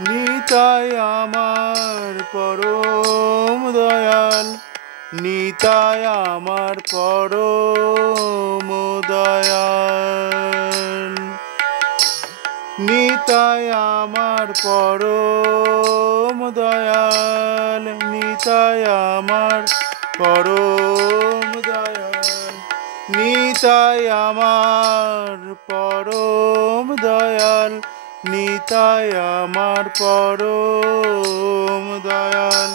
নিতাই আমার পরম দয়াল, নিতাই আমার পরম দয়াল, নিতাই আমার পরম দয়াল, নিতাই আমার পরম দয়াল, নিতাই আমার পরম দয়াল, নিতাই আমার পরম দয়াল।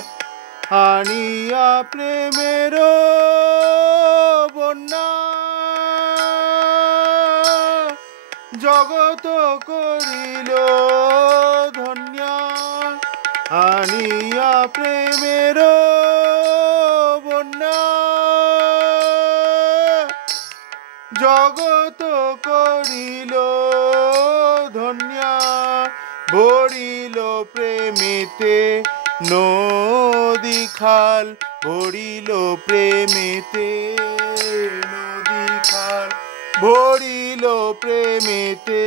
আনিয়া প্রেমের বন্যা জগত করিল ধন্য, আনিয়া প্রেমের বন্যা জগত করিল ধন্য, ভরিল প্রেমেতে নদী খাল, ভরিল প্রেমেতে নদী খাল, ভরিল প্রেমেতে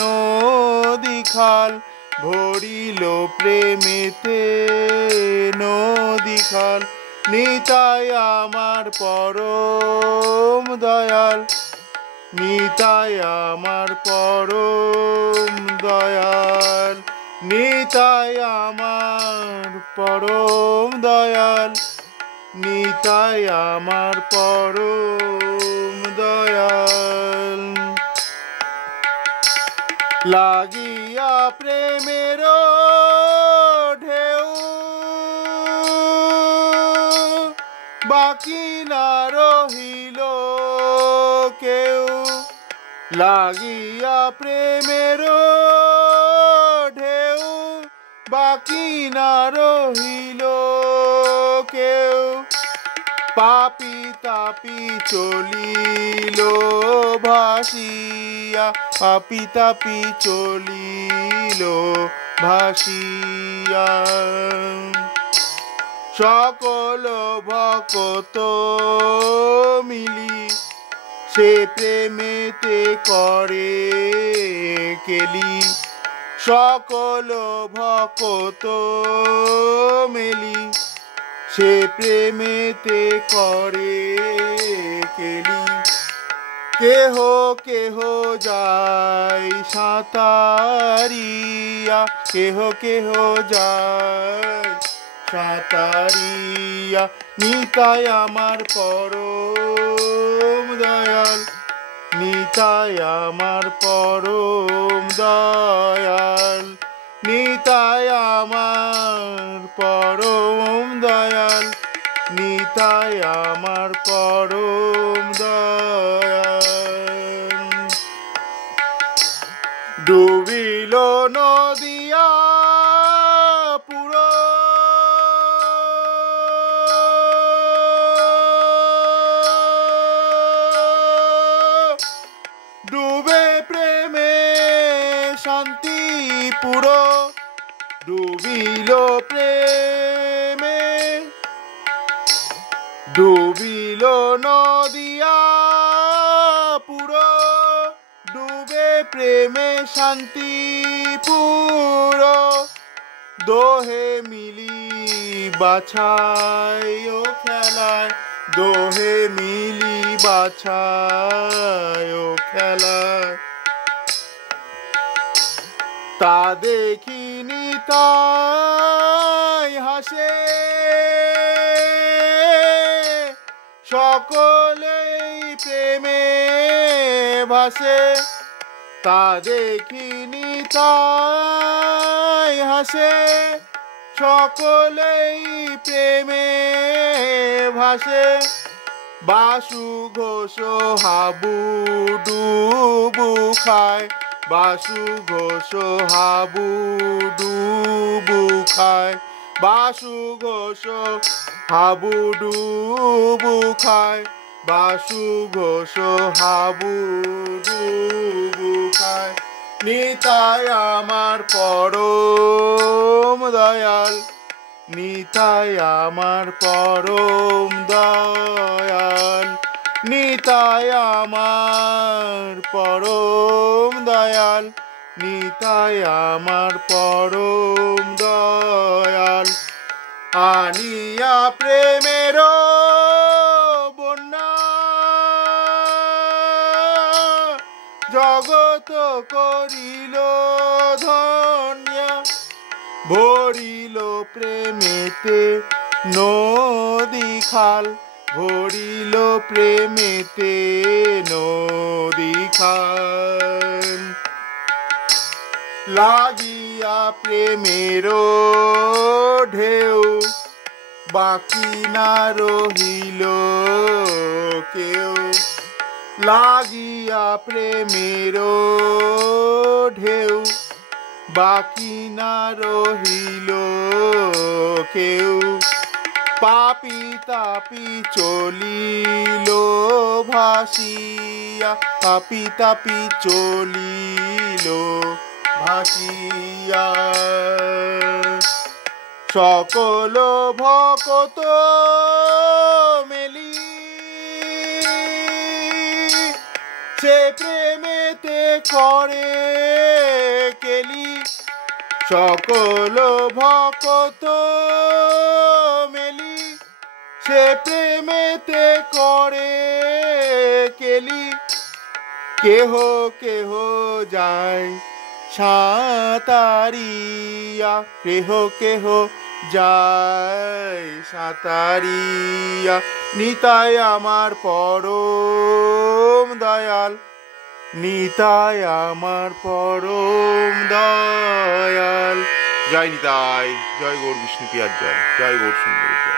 নদী খাল, ভরিল প্রেমেতে নদী খাল। নিতাই আমার পরম দয়াল, নিতাই আমার পরম দয়াল, নিতাই আমার পরম দয়াল, নিতাই আমার পরম দয়াল। লাগিয়া প্রেমের ঢেউ বাকি না রহিল কেউ, লাগিয়া প্রেমের ঢেউ বাকি না রহিল কেউ, পাপি তাপি চলিল ভাসিয়া, পাপি তাপি চলিল ভাসিয়া, সকল ভকত মিলি সে প্রেমেতে করে কেলি, সকল ভকত মেলি সে প্রেমেতে করে কেলি। কেহ কেহ যায় সাঁতারিয়া, কেহ কেহ যায় সাঁতারিয়া, নিতাই আমার পরম দয়াল, নিতাই আমার পরম দয়াল, নিতাই আমার পরম দয়াল, নিতাই আমার পরম দয়াল। ডুবিল নদিয়া পুরো ডুবে প্রেমে শান্তিপুর, ডুবিল প্রেমে ডুবিল নদিয়া পুরো, ডুবে প্রেমে শান্তিপুর, দোহে মিলি বাছাই ও খেলায়, দোহে মিলি বাছায় ও খেলায়, তা দেখিনি তাই হাসে সকলেই প্রেমে ভাসে, তা দেখিনি তাই হাসে সকলেই প্রেমে ভাসে। বাসু ঘোষ হাবু ডুবু খায়, বাসু ঘোষ হাবু ডুবু খায়, বাসু ঘোষ হাবু ডুবু খায়, বাসু ঘোষ হাবু ডুবু খায়। নিতাই আমার পরম দয়াল, নিতাই আমার পরম দয়াল, নিতাই আমার পরম দয়াল, নিতাই আমার পরম দয়াল। আনিয়া প্রেমের বন্যা জগত করিল ধন্যা, ভরিল প্রেমেতে নদী খাল, ভরিল প্রেমেতে নদী খাল। লাগিয়া প্রেমের ঢেউ বাকি না রহিল কেউ, লাগিয়া প্রেমের ঢেউ বাকি না রহিল কেউ। পাপি তাপি চলিল ভাসিয়া, পাপি তাপি চলিল ভাসিয়া। সকল ভকত মেলি সে প্রেমেতে করে কেলি, সকল ভকত মেলি সে প্রেমেতে করে কেলি। কেহ কেহ যায় সাঁতারিয়া, কেহ কেহ যায় সাঁতারিয়া। নিতাই আমার পরম দয়াল, নিতাই আমার পরম দয়াল। জয় নিতাই, জয় গৌর বিষ্ণু পিয়ার জয়, জয় গৌর সুন্দর জয়।